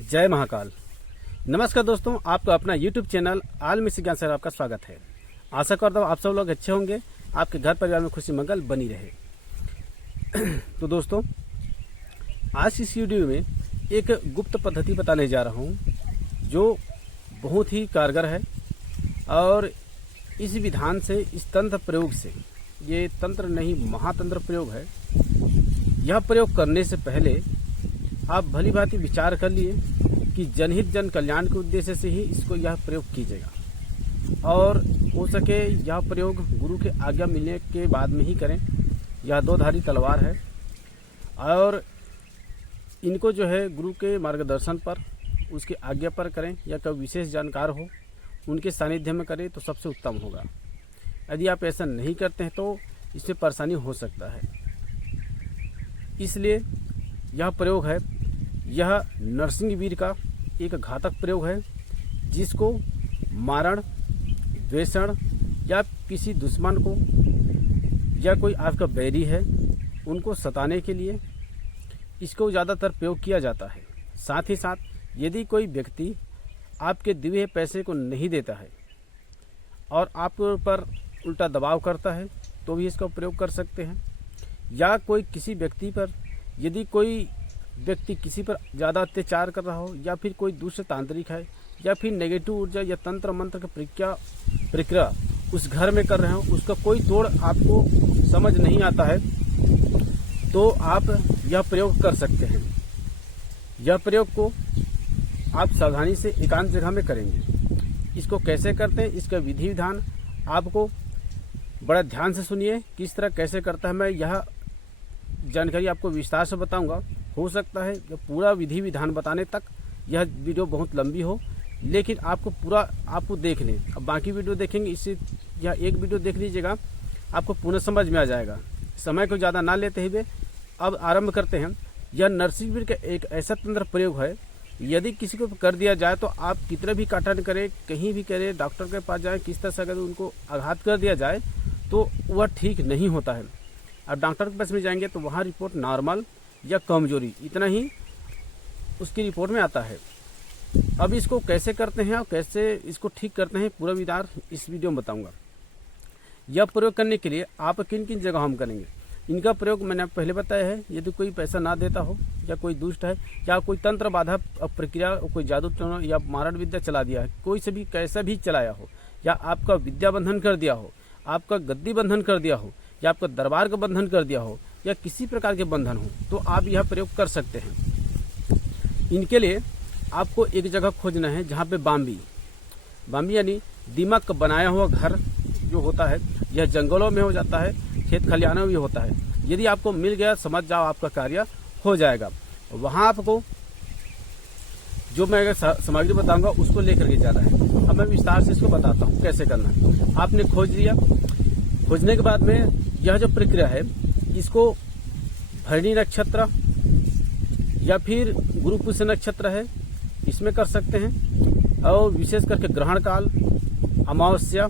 जय महाकाल। नमस्कार दोस्तों, आपका अपना YouTube चैनल आलमी ज्ञान से आपका स्वागत है। आशा करता हूँ आप सब लोग अच्छे होंगे, आपके घर परिवार में खुशी मंगल बनी रहे। तो दोस्तों, आज इस वीडियो में एक गुप्त पद्धति बताने जा रहा हूँ जो बहुत ही कारगर है। और इस विधान से, इस तंत्र प्रयोग से, ये तंत्र नहीं महातंत्र प्रयोग है, यह प्रयोग करने से पहले आप भली भांति विचार कर लिए कि जनहित जन कल्याण के उद्देश्य से ही इसको यह प्रयोग कीजिएगा। और हो सके यह प्रयोग गुरु के आज्ञा मिलने के बाद में ही करें। यह दो धारी तलवार है और इनको जो है गुरु के मार्गदर्शन पर, उसकी आज्ञा पर करें, या कोई विशेष जानकार हो उनके सानिध्य में करें तो सबसे उत्तम होगा। यदि आप ऐसा नहीं करते हैं तो इसमें परेशानी हो सकता है। इसलिए यह प्रयोग है, यह नरसिंह वीर का एक घातक प्रयोग है जिसको मारण, द्वेषण या किसी दुश्मन को या कोई आपका बैरी है उनको सताने के लिए इसको ज़्यादातर प्रयोग किया जाता है। साथ ही साथ यदि कोई व्यक्ति आपके दिए पैसे को नहीं देता है और आप पर उल्टा दबाव करता है तो भी इसका प्रयोग कर सकते हैं। या कोई किसी व्यक्ति पर, यदि कोई व्यक्ति किसी पर ज़्यादा अत्याचार कर रहा हो, या फिर कोई दूसरे तांत्रिक है, या फिर नेगेटिव ऊर्जा या तंत्र मंत्र की प्रक्रिया उस घर में कर रहे हो, उसका कोई तोड़ आपको समझ नहीं आता है, तो आप यह प्रयोग कर सकते हैं। यह प्रयोग को आप सावधानी से एकांत जगह में करेंगे। इसको कैसे करते हैं, इसका विधि विधान आपको बड़ा ध्यान से सुनिए। किस तरह कैसे करता है, मैं यह जानकारी आपको विस्तार से बताऊंगा। हो सकता है कि पूरा विधि विधान बताने तक यह वीडियो बहुत लंबी हो, लेकिन आपको देख लें। अब बाकी वीडियो देखेंगे, इससे यह एक वीडियो देख लीजिएगा, आपको पूर्ण समझ में आ जाएगा। समय को ज़्यादा ना लेते हुए अब आरंभ करते हैं। यह नरसिंह वीर का एक ऐसा तंत्र प्रयोग है, यदि किसी को कर दिया जाए तो आप कितना भी काटन करें, कहीं भी करें, डॉक्टर के पास जाए, किस तरह से अगर उनको आघात कर दिया जाए तो वह ठीक नहीं होता है। अब डॉक्टर के पास में जाएंगे तो वहाँ रिपोर्ट नॉर्मल या कमजोरी, इतना ही उसकी रिपोर्ट में आता है। अब इसको कैसे करते हैं और कैसे इसको ठीक करते हैं, पूरा विचार इस वीडियो में बताऊंगा। यह प्रयोग करने के लिए आप किन किन जगह हम करेंगे, इनका प्रयोग मैंने पहले बताया है। यदि कोई पैसा ना देता हो, या कोई दुष्ट है, या कोई तंत्र बाधा प्रक्रिया, कोई जादू टोना या मारण विद्या चला दिया है, कोई से भी कैसा भी चलाया हो, या आपका विद्या बंधन कर दिया हो, आपका गद्दी बंधन कर दिया हो, या आपका दरबार का बंधन कर दिया हो, या किसी प्रकार के बंधन हो, तो आप यह प्रयोग कर सकते हैं। इनके लिए आपको एक जगह खोजना है जहाँ पे बाम्बी यानी दीमक का बनाया हुआ घर जो होता है, यह जंगलों में हो जाता है, खेत खलिहानों में भी होता है। यदि आपको मिल गया, समझ जाओ आपका कार्य हो जाएगा। वहाँ आपको जो मैं सामग्री बताऊंगा उसको लेकर के जाना है। अब मैं विस्तार से इसको बताता हूँ कैसे करना है। आपने खोज लिया, खोजने के बाद में यह जो प्रक्रिया है, इसको भरणी नक्षत्र या फिर गुरुपुष्य नक्षत्र है, इसमें कर सकते हैं। और विशेष करके ग्रहण काल, अमावस्या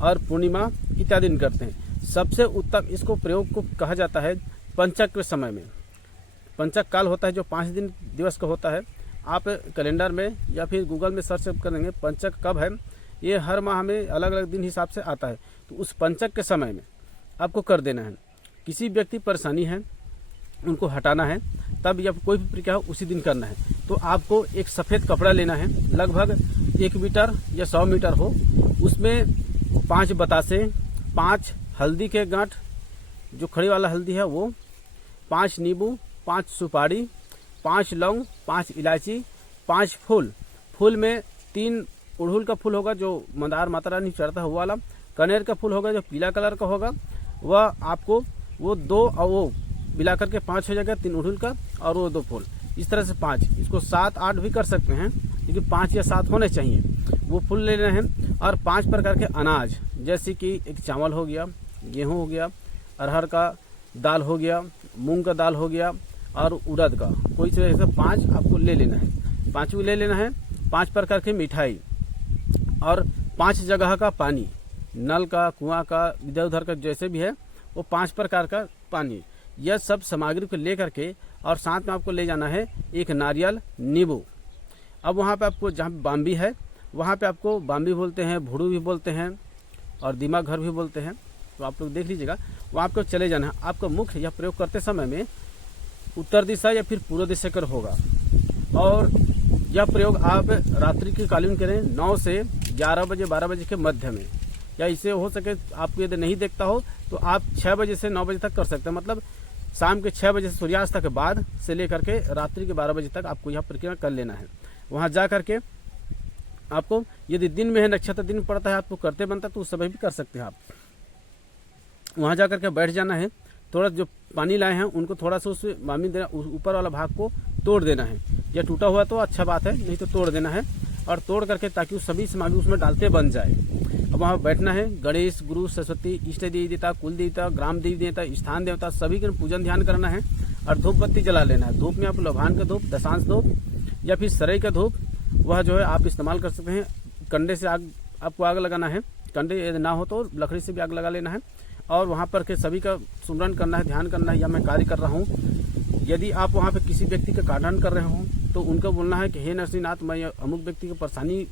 और पूर्णिमा इत्यादि करते हैं। सबसे उत्तम इसको प्रयोग को कहा जाता है पंचक के समय में। पंचक काल होता है जो 5 दिन दिवस का होता है। आप कैलेंडर में या फिर गूगल में सर्च करेंगे पंचक कब है, ये हर माह में अलग अलग दिन हिसाब से आता है। तो उस पंचक के समय में आपको कर देना है। किसी व्यक्ति परेशानी है, उनको हटाना है, तब या कोई भी प्रक्रिया हो उसी दिन करना है। तो आपको एक सफ़ेद कपड़ा लेना है, लगभग 1 मीटर या 100 मीटर हो। उसमें 5 बतासे, 5 हल्दी के गांठ, जो खड़ी वाला हल्दी है वो, 5 नींबू, 5 सुपारी, 5 लौंग, 5 इलायची, 5 फूल में 3 उड़हुल का फूल होगा जो मंदार माता रानी चढ़ता है वो वाला, कनेर का फूल होगा जो पीला कलर का होगा, वह आपको वो 2 और वो मिला करके 5 हो जाएगा, 3 उड़हुल का और वो 2 फूल, इस तरह से 5। इसको 7-8 भी कर सकते हैं, लेकिन 5 या 7 होने चाहिए। वो फूल लेने हैं। और 5 प्रकार के अनाज, जैसे कि एक चावल हो गया, गेहूँ हो गया, अरहर का दाल हो गया, मूंग का दाल हो गया और उड़द का, कोई से 5 आपको ले लेना है। 5 ले लेना है। 5 प्रकार की मिठाई और 5 जगह का पानी, नल का, कुआं का, इधर उधर का जैसे भी है वो 5 प्रकार का पानी, यह सब सामग्री को ले करके, और साथ में आपको ले जाना है एक नारियल, नींबू, अब वहाँ पे आपको जहाँ बाम्बी है वहाँ पे आपको बाम्बी बोलते हैं, भुड़ू भी बोलते हैं और दिमाग घर भी बोलते हैं। तो आप लोग देख लीजिएगा, वहाँ आपको चले जाना है। आपका मुख यह प्रयोग करते समय में उत्तर दिशा या फिर पूर्व दिशा कर होगा। और यह प्रयोग आप रात्रि के कालीन करें 9 से 11 बजे 12 बजे के मध्य में, या इसे हो सके आपको यदि नहीं देखता हो तो आप 6 बजे से 9 बजे तक कर सकते हैं। मतलब शाम के 6 बजे से सूर्यास्त तक बाद से लेकर के रात्रि के 12 बजे तक आपको यह प्रक्रिया कर लेना है। वहाँ जा करके आपको यदि दिन में है, नक्षत्र दिन पड़ता है, आपको करते बनता है तो उस समय भी कर सकते हैं आप। वहाँ जा करके बैठ जाना है। थोड़ा जो पानी लाए हैं उनको थोड़ा सा उससे मामी देना, ऊपर वाला भाग को तोड़ देना है। या टूटा हुआ तो अच्छा बात है, नहीं तो तोड़ देना है। और तोड़ करके ताकि उस सभी सामग्री उसमें डालते बन जाए। अब वहाँ बैठना है। गणेश, गुरु, सरस्वती, इष्ट देवी देवता, कुल देवता, ग्राम देवी देवता, स्थान देवता सभी का पूजन ध्यान करना है। और धूप बत्ती जला लेना है। धूप में आप लौभान का धूप, दशांश धूप या फिर सरई का धूप वह जो है आप इस्तेमाल कर सकते हैं। कंडे से आपको आग लगाना है। कंडे यदि ना हो तो लकड़ी से भी आग लगा लेना है। और वहाँ पर के सभी का सुमरन करना है, ध्यान करना है। या मैं कार्य कर रहा हूँ, यदि आप वहाँ पे किसी व्यक्ति का काटन कर रहे हो तो उनको बोलना है कि हे नरसिंहनाथ, मैं अमुक व्यक्ति की परेशानी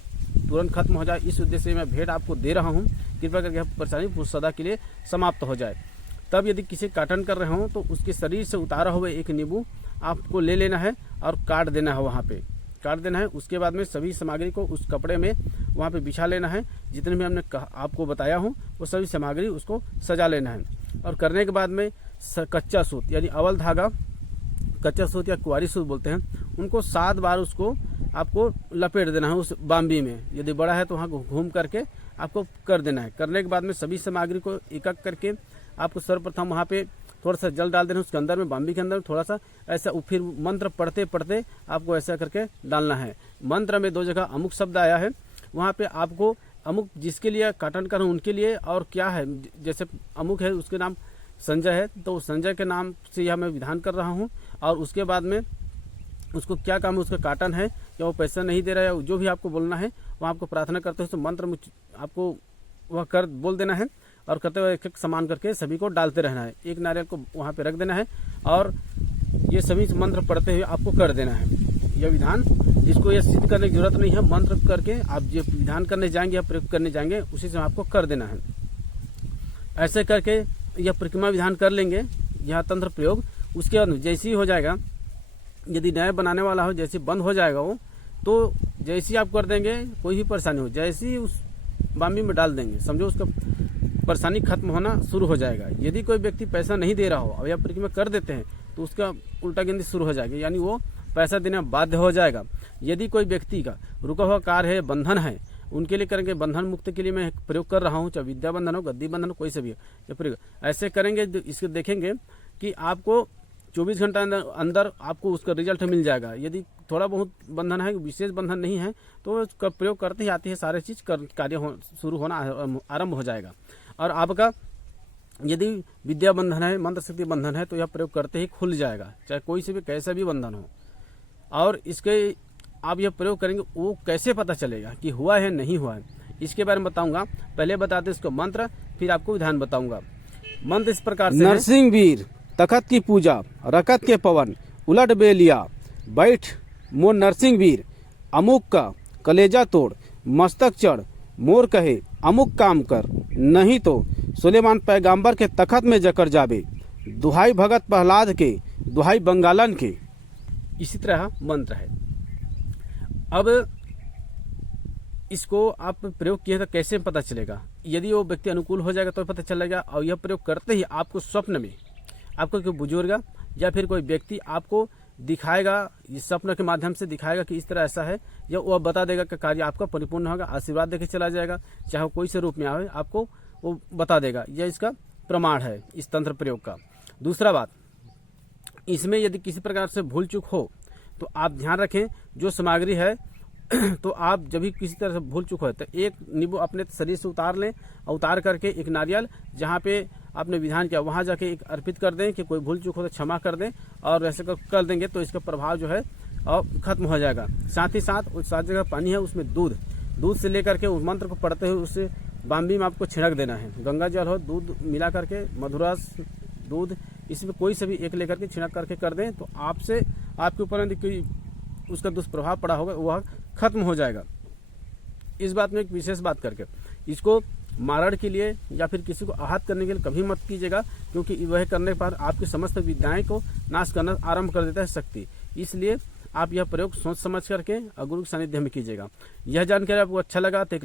तुरंत खत्म हो जाए, इस उद्देश्य से मैं भेंट आपको दे रहा हूँ, कृपया करके परेशानी सदा के लिए समाप्त हो जाए। तब यदि किसी काटन कर रहे हो तो उसके शरीर से उतारा हुआ एक नींबू आपको ले लेना है और काट देना है। वहाँ पे काट देना है। उसके बाद में सभी सामग्री को उस कपड़े में वहाँ पे बिछा लेना है। जितने भी हमने आपको बताया हूँ वो सभी सामग्री उसको सजा लेना है। और करने के बाद में कच्चा सूत यानी अवल धागा, कच्चा सूत या कुंवारी सूत बोलते हैं, उनको 7 बार उसको आपको लपेट देना है उस बाम्बी में। यदि बड़ा है तो वहाँ घूम करके आपको कर देना है। करने के बाद में सभी सामग्री को एक एक करके आपको सर्वप्रथम वहाँ पे थोड़ा सा जल डाल देना है उसके अंदर में, बाम्बी के अंदर थोड़ा सा ऐसा। फिर मंत्र पढ़ते पढ़ते आपको ऐसा करके डालना है। मंत्र में 2 जगह अमुक शब्द आया है, वहाँ पे आपको अमुक जिसके लिए काटन कर उनके लिए, और क्या है जैसे अमुक है उसके नाम संजय है तो संजय के नाम से यह मैं विधान कर रहा हूँ। और उसके बाद में उसको क्या काम है, उसका काटन है या वो पैसा नहीं दे रहा है, जो भी आपको बोलना है वहाँ आपको प्रार्थना करते हो तो मंत्र में आपको वह कर बोल देना है। और करते हुए एक एक सामान करके सभी को डालते रहना है। एक नारियल को वहाँ पे रख देना है और ये सभी मंत्र पढ़ते हुए आपको कर देना है यह विधान। इसको यह सिद्ध करने की जरूरत नहीं है। मंत्र करके आप जो विधान करने जाएंगे या प्रयोग करने जाएंगे उसी से आपको कर देना है। ऐसे करके यह परिक्रमा विधान कर लेंगे, यह तंत्र प्रयोग। उसके बाद जैसे ही हो जाएगा, यदि नया बनाने वाला हो, जैसे बंद हो जाएगा वो, तो जैसे ही आप कर देंगे कोई भी परेशानी हो, जैसे ही उस बाम्बी में डाल देंगे समझो उसका परेशानी खत्म होना शुरू हो जाएगा। यदि कोई व्यक्ति पैसा नहीं दे रहा हो और या परिक्रमा कर देते हैं तो उसका उल्टा गिनती शुरू हो जाएगी, यानी वो पैसा देने में बाध्य हो जाएगा। यदि कोई व्यक्ति का रुका हुआ कार्य है, बंधन है, उनके लिए करेंगे। बंधन मुक्त के लिए मैं प्रयोग कर रहा हूँ, चाहे विद्या बंधन हो, गद्दी बंधन हो, कोई से भी हो, प्रयोग ऐसे करेंगे। इसको देखेंगे कि आपको 24 घंटा अंदर आपको उसका रिजल्ट मिल जाएगा। यदि थोड़ा बहुत बंधन है, विशेष बंधन नहीं है, तो उसका प्रयोग करते ही आती है सारे चीज कार्य शुरू होना आरंभ हो जाएगा। और आपका यदि विद्या बंधन है, मंत्र शक्ति बंधन है, तो यह प्रयोग करते ही खुल जाएगा, चाहे कोई से भी कैसा भी बंधन हो। और इसके आप यह प्रयोग करेंगे, वो कैसे पता चलेगा कि हुआ है नहीं हुआ है, इसके बारे में बताऊंगा। पहले बताते इसको मंत्र, फिर आपको विधान बताऊंगा। मंत्र इस प्रकार से नरसिंह वीर, तखत की पूजा, रकत के पवन, उलट बेलिया, बैठ मोर नरसिंह वीर, अमुक का कलेजा तोड़, मस्तक चढ़, मोर कहे अमुक काम कर, नहीं तो सुलेमान पैगंबर के तखत में जकर जाबे, दुहाई भगत प्रहलाद के, दुहाई बंगालन के। इसी तरह मंत्र है। अब इसको आप प्रयोग किए तो कैसे पता चलेगा? यदि वो व्यक्ति अनुकूल हो जाएगा तो पता चलेगा। और यह प्रयोग करते ही आपको स्वप्न में आपको कोई बुजुर्ग या फिर कोई व्यक्ति आपको दिखाएगा, इस स्वप्न के माध्यम से दिखाएगा कि इस तरह ऐसा है, या वह बता देगा कि कार्य आपका परिपूर्ण होगा, आशीर्वाद देके चला जाएगा, चाहे कोई से रूप में आए, आपको वो बता देगा। यह इसका प्रमाण है इस तंत्र प्रयोग का। दूसरा बात, इसमें यदि किसी प्रकार से भूल चूक हो तो आप ध्यान रखें, जो सामग्री है तो आप जब भी किसी तरह से भूल चूक हो तो एक नींबू अपने शरीर से उतार लें, और उतार करके एक नारियल जहाँ पे आपने विधान किया वहाँ जाके एक अर्पित कर दें कि कोई भूल चूक हो तो क्षमा कर दें, और ऐसे कर देंगे तो इसका प्रभाव जो है और खत्म हो जाएगा। साथ ही साथ उस 7 जगह पानी है, उसमें दूध से लेकर के उस मंत्र को पढ़ते हुए उस बाम्बी में आपको छिड़क देना है। गंगा जल हो, दूध मिला करके, मधुरस, दूध, इसमें कोई से भी एक लेकर के छिड़क करके कर दें तो आपसे आपके ऊपर कोई उसका दुष्प्रभाव पड़ा होगा वह खत्म हो जाएगा। इस बात में एक विशेष बात करके इसको मारण के लिए या फिर किसी को आहत करने के लिए कभी मत कीजिएगा, क्योंकि वह करने पर आपकी समस्त विद्याएं को नाश करना आरंभ कर देता है शक्ति। इसलिए आप यह प्रयोग सोच समझ करके और गुरु के सानिध्य में कीजिएगा। यह जानकारी आपको अच्छा लगा तो एक लाइक